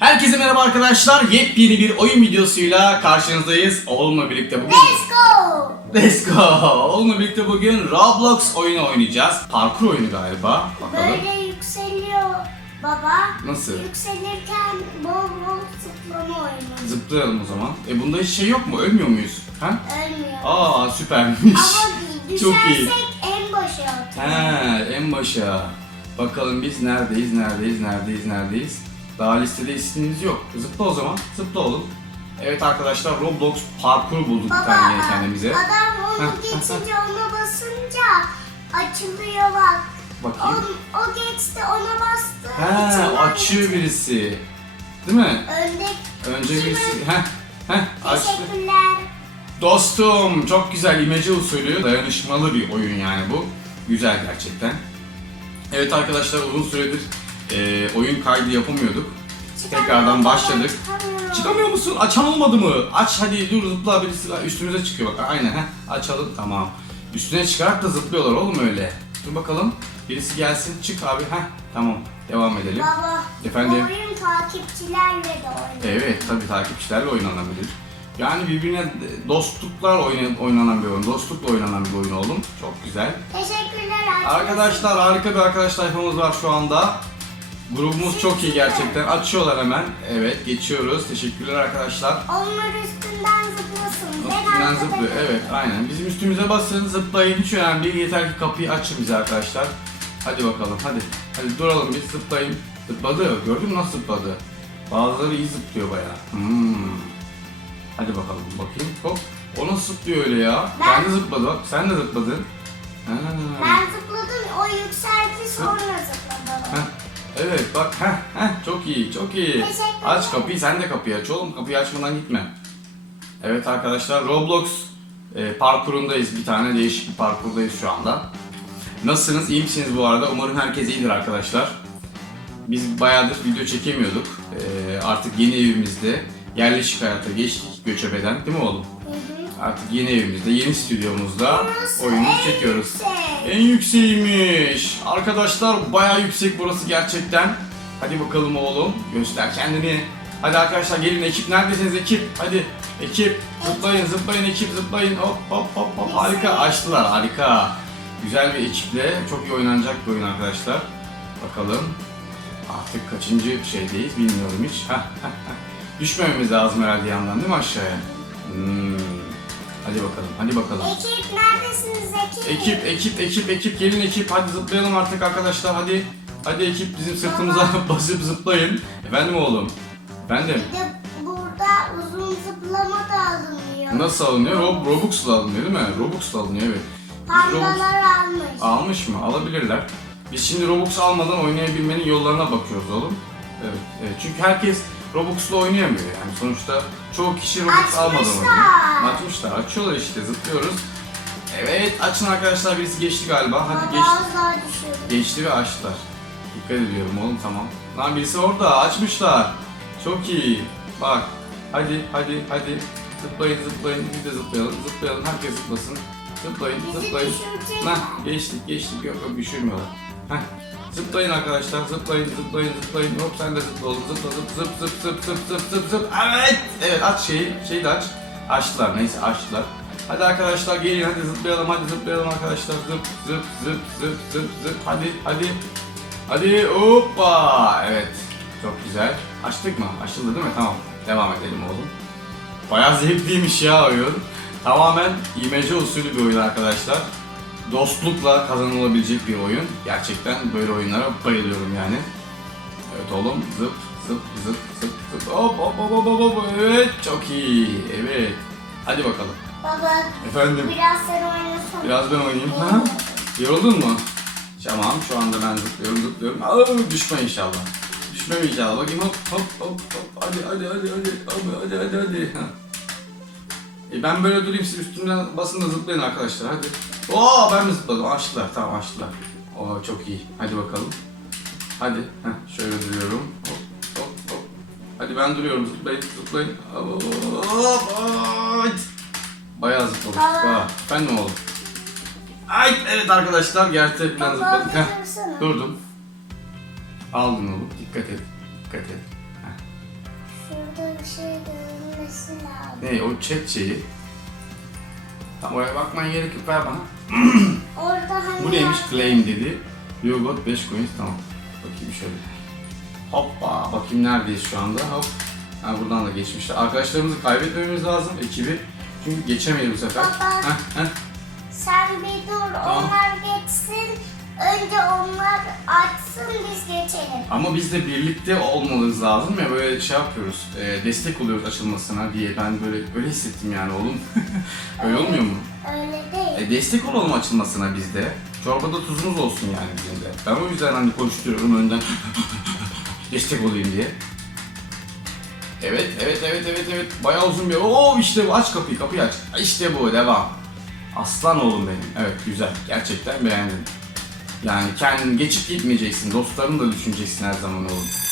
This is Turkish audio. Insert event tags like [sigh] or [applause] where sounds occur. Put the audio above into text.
Herkese merhaba arkadaşlar. Yepyeni bir oyun videosuyla karşınızdayız. Oğlumla birlikte bugün... Let's go. Let's go! Oğlumla birlikte bugün Roblox oyunu oynayacağız. Parkur oyunu galiba. Bakalım. Böyle yükseliyor baba. Nasıl? Yükselirken bol bol zıplama oyunu. Zıplayalım o zaman. E bunda hiç şey yok mu? Ölmüyor muyuz? Ha? Ölmüyor. Aa süpermiş. Ama [laughs] Çok iyi. en başa atıyor. He, en başa. Bakalım biz neredeyiz, neredeyiz, neredeyiz, neredeyiz. Daha listede ismimiz yok. Zıpla o zaman, zıpla oğlum. Evet arkadaşlar Roblox parkur bulduk bir Baba tane yine kendimize. adam onu geçince ona basınca açılıyor bak. O, Bakayım. o geçti ona bastı. He, açıyor geçti. birisi. Değil mi? Önde Önce birisi, heh, heh, açtı. teşekkürler. Dostum, çok güzel imece usulü, dayanışmalı bir oyun yani bu. Güzel gerçekten. Evet arkadaşlar uzun süredir e, oyun kaydı yapamıyorduk. Tekrardan başladık. Çıkamıyor musun? Açan olmadı mı? Aç hadi dur zıpla birisi üstümüze çıkıyor bak. Aynen heh. Açalım tamam. Üstüne çıkarak da zıplıyorlar oğlum öyle. Dur bakalım. Birisi gelsin çık abi. Heh tamam. Devam edelim. Baba, Efendim? oyun takipçilerle de oynanıyor. Evet tabii takipçilerle oynanabilir. Yani birbirine dostluklar oynanan bir oyun. Dostlukla oynanan bir oyun oğlum. Çok güzel. Teşekkürler Arkadaşlar harika bir arkadaş sayfamız var şu anda. Grubumuz çok iyi gerçekten. Açıyorlar hemen. Evet geçiyoruz. Teşekkürler arkadaşlar. Onlar üstünden zıplasın. Ben Üstünden zıplıyor. Evet aynen. Bizim üstümüze basın zıplayın. Hiç önemli değil. Yeter ki kapıyı açın bize arkadaşlar. Hadi bakalım hadi. Hadi duralım biz zıplayın. Zıpladı. Gördün mü nasıl zıpladı? Bazıları iyi zıplıyor bayağı. Hmm. Hadi bakalım bakayım. Hop. O nasıl zıplıyor öyle ya? Ben- Sen de zıpladın. Bak sen de zıpladın. Ha. Ben zıpladım, o yükseldi sonra zıpladı. Evet bak heh, heh, çok iyi çok iyi. Aç kapıyı sen de kapıyı aç oğlum kapıyı açmadan gitme. Evet arkadaşlar Roblox e, parkurundayız bir tane değişik bir parkurdayız şu anda. Nasılsınız iyi misiniz bu arada umarım herkes iyidir arkadaşlar. Biz bayağıdır video çekemiyorduk. E, artık yeni evimizde yerleşik hayata geçtik göçebeden değil mi oğlum? Hı hı. Artık yeni evimizde yeni stüdyomuzda en çekiyoruz. En yükseğiymiş. Arkadaşlar bayağı yüksek burası gerçekten. Hadi bakalım oğlum. Göster kendini. Hadi arkadaşlar gelin ekip neredesiniz ekip? Hadi ekip zıplayın zıplayın ekip zıplayın. Hop hop hop hop harika açtılar harika. Güzel bir ekiple çok iyi oynanacak bir oyun arkadaşlar. Bakalım. Artık kaçıncı şeydeyiz bilmiyorum hiç. Düşmememiz lazım herhalde yandan değil mi aşağıya? Hmm. Hadi bakalım hadi bakalım. Ekip neredesiniz ekip? Ekip, ekip, ekip, ekip, gelin ekip. Hadi zıplayalım artık arkadaşlar. Hadi, hadi ekip bizim sırtımıza [laughs] basıp zıplayın. Efendim oğlum. Efendim. Bir de burada uzun zıplama da alınıyor. Nasıl alınıyor? Rob, Robux'la alınıyor değil mi? Robux'la alınıyor evet. Pandalar almış. almış mı? Alabilirler. Biz şimdi Robux almadan oynayabilmenin yollarına bakıyoruz oğlum. Evet, evet. Çünkü herkes Robux'la oynayamıyor yani. Sonuçta çoğu kişi Robux Açmışlar. almadan oynuyor. Açmışlar. Açıyorlar işte zıplıyoruz. Evet açın arkadaşlar birisi geçti galiba. Hadi geçti. Geçti ve açtılar. Dikkat ediyorum oğlum tamam. Lan birisi orada açmışlar. Çok iyi. Bak. Hadi hadi hadi. Zıplayın zıplayın. Biz de zıplayalım. Zıplayalım. Herkes zıplasın. Zıplayın Bizi zıplayın. Heh, geçtik geçtik. Yok yok düşürmüyorlar. Heh. Zıplayın arkadaşlar. Zıplayın zıplayın zıplayın. Hop sen de zıpla oğlum. Zıpla zıp zıp zıp zıp zıp zıp zıp zıp. Evet. Evet aç şeyi. Şeyi de aç. Açtılar neyse açtılar. Hadi arkadaşlar gelin hadi zıplayalım hadi zıplayalım arkadaşlar zıp zıp zıp zıp zıp zıp hadi hadi hadi hoppa evet çok güzel açtık mı açıldı değil mi tamam devam edelim oğlum bayağı zevkliymiş ya oyun tamamen imece usulü bir oyun arkadaşlar dostlukla kazanılabilecek bir oyun gerçekten böyle oyunlara bayılıyorum yani evet oğlum zıp zıp zıp zıp zıp hop hop hop hop hop hop evet çok iyi evet hadi bakalım Baba Efendim biraz sen oynasana. biraz ben oynayayım. Ha? Yoruldun mu? Tamam şu anda ben zıplıyorum zıplıyorum. Aa, düşme inşallah. Düşmem inşallah. Bakayım hop hop hop hop. Hadi hadi hadi hadi. Hadi hadi hadi hadi. E ben böyle durayım siz üstümden basın da zıplayın arkadaşlar hadi. Oo ben mi zıpladım? Açtılar tamam açtılar. Oo çok iyi. Hadi bakalım. Hadi. Heh, şöyle duruyorum. Hop hop hop. Hadi ben duruyorum zıplayın zıplayın. Hop hop. Bayağı zıpladık. Ha, ben ne oğlum? Ay evet arkadaşlar gerçekten zıpladık. Heh. Durdum. Aldın oğlum. Dikkat et. Dikkat et. Heh. Şurada bir şey görünmesi lazım. Ne o chat şeyi. Tam oraya bakmaya gerek yok ver bana. [clears throat] Orada hani Bu neymiş? Claim dedi. You got 5 coins tamam. Bakayım şöyle. Hoppa bakayım neredeyiz şu anda hop. Ha, buradan da geçmişler. Arkadaşlarımızı kaybetmememiz lazım ekibi. Çünkü geçemedi bu sefer. Baba. Heh, heh. Sen bir dur Tamam. onlar geçsin. Önce onlar açsın biz geçelim. Ama biz de birlikte olmamız lazım ya böyle şey yapıyoruz. e, destek oluyoruz açılmasına diye ben böyle öyle hissettim yani oğlum. [laughs] öyle olmuyor mu? Öyle değil. E, destek olalım açılmasına biz de. Çorbada tuzumuz olsun yani bizim de. Ben o yüzden hani koşturuyorum önden [laughs] destek olayım diye. Evet, evet, evet, evet, evet. Bayağı uzun bir... Oo işte bu. Aç kapıyı, kapıyı aç. İşte bu, devam. Aslan oğlum benim. Evet, güzel. Gerçekten beğendim. Yani kendini geçip gitmeyeceksin. Dostlarını da düşüneceksin her zaman oğlum.